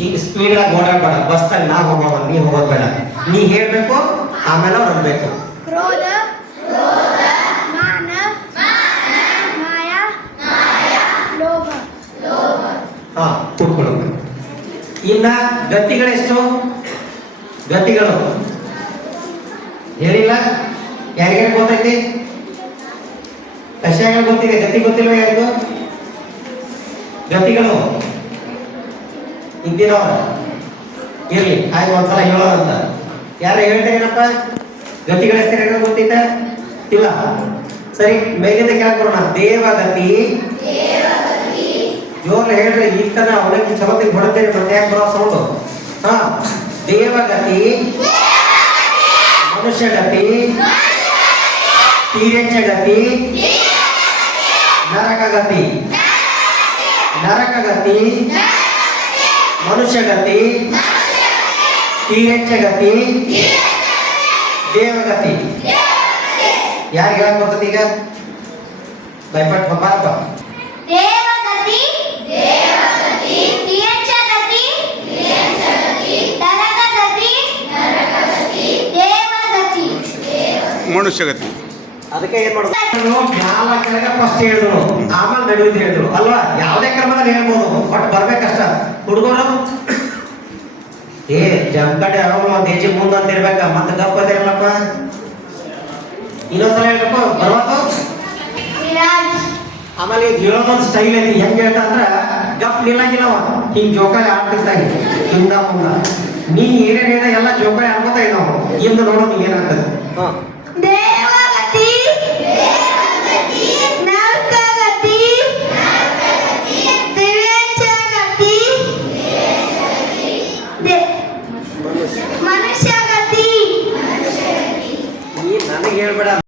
ಹಿಂಗೆ ಸ್ಪೀಡಾಗಿ ಓಡಾಡಬೇಡ. ಬಸ್ತಾಗ ನಾ ಹೋಗೋವ, ನೀ ಹೋಗೋದು ಬೇಡ. ನೀ ಹೇಳ್ಬೇಕು, ಆಮೇಲೆ ಅವ್ರು ಅನ್ಬೇಕು. ಕ್ರೋಧ, ಮಾನ, ಮಾಯ, ಲೋಭ. ಹಾ, ಕೂತ್ಕೊಳ್ಳು. ಇನ್ನ ಗತಿಗಳೆಷ್ಟು? ಗತಿಗಳು ಹೇಳಿಲ್ಲ. ಯಾರಿಗಾರ ಗೊತ್ತೈತಿ? ಕಷಾಯಗಳು ಗೊತ್ತಿದೆ, ಗತಿ ಗೊತ್ತಿಲ್ವ ಯಾರಿಗೂ? ಗತಿಗಳು ಇದ್ದಿರೋರ ಇರ್ಲಿ, ಆಯ್ತು ಒಂದ್ಸಲ ಹೇಳೋಣ ಅಂತ. ಯಾರು ಹೇಳ್ತಾರೇನಪ್ಪ? ಗತಿಗಳ ಹೆಸರು ಗೊತ್ತೈತ? ಇಲ್ಲ. ಸರಿ, ಮೇಲಿಂದ ಕೆಳಗೆ ಬರೋಣ. ದೇವಗತಿ. ಜೋರ್ಲೆ ಹೇಳ್ರಿ, ಈ ತನ ಅವನಿಗೆ ಚಲೋತಿಗೆ ಹೊಡೆತೇನೆ, ಮತ್ತೆ ಯಾಕೆ ಬರೋ ಸೌಂಡು? ಹಾ, ದೇವಗತಿ, ಮನುಷ್ಯಗತಿ, ತೀರೆಚ್ಚಗತಿ, ನರಕಗತಿ. ನರಕಗತಿ, ಮನುಷ್ಯಗತಿ, ತೀರೆಚ್ಚಗತಿ, ದೇವಗತಿ. ಯಾರು ಹೇಳಕ್ ಬರ್ತದೆ ಈಗ? ಭಯಪಟ್ಟು ಬಾರಪ್ಪ. ದೇವಗತಿ, ತೀರ್ಛಗತಿ, ನರಕಗತಿ, ದೇವಗತಿ, ಮನುಷ್ಯಗತಿ. ಅದಕ್ಕೆ ಏನ್ ಮಾಡೋದು? ಮ್ಯಾಲ ಕೆಳಗ ಫಸ್ಟ್ ಹೇಳಿದ್ರು, ಆಮೇಲೆ ನಡುವಿದ್ ಹೇಳಿದ್ರು ಅಲ್ವಾ? ಯಾವುದೇ ಕ್ರಮದಲ್ಲಿ ಹೇಳ್ಬೋದು, ಬಟ್ ಬರ್ಬೇಕಷ್ಟ. ಹುಡುಗರು ಜಂಕಟೆ ಯಾವಾಗಲೂ ಒಂದು ಹೆಜ್ಜೆ ಮುಂದೆ ಅಂತಿರ್ಬೇಕ, ಮತ್ತೆ ಗಪ್ಪ ಅದಿರಲ್ಲಪ್ಪ. ಇನ್ನೊಂದ್ಸಲ ಹೇಳ್ಬೇಕು, ಬರ್ಬೇಕು. ವಿರಾಜ್. ಆಮೇಲೆ ಇದು ಹೇಳೋದೊಂದು ಸ್ಟೈಲ್ ಐತಿ. ಹೆಂಗೆ ಹೇಳ್ತಾ ಅಂದ್ರ ಗಪ್ ನಿಲ್ಲಂಗಿಲ್ಲವ, ಹಿಂಗ್ ಜೋಕಾಲಿ ಆಡ್ತಿರ್ತಾನೆ ಹಿಂದ ಮುಂದ. ನೀ ಏನೇನು ಹೇಳಿದ ಎಲ್ಲ ಜೋಕಾಲಿ ಆಡ್ಕೊತಾ ಇದ್ದಾವ. ಇಂದು ನೋಡೋದು ಏನಾಗ್ತದೆ. ಹಾ, ದೇವಗತಿ, ನರಕಗತಿ, ತೀರ್ಛಗತಿ, ಮನುಷ್ಯಗತಿ. ನೀ ನನಗೆ ಹೇಳ್ಬೇಡ.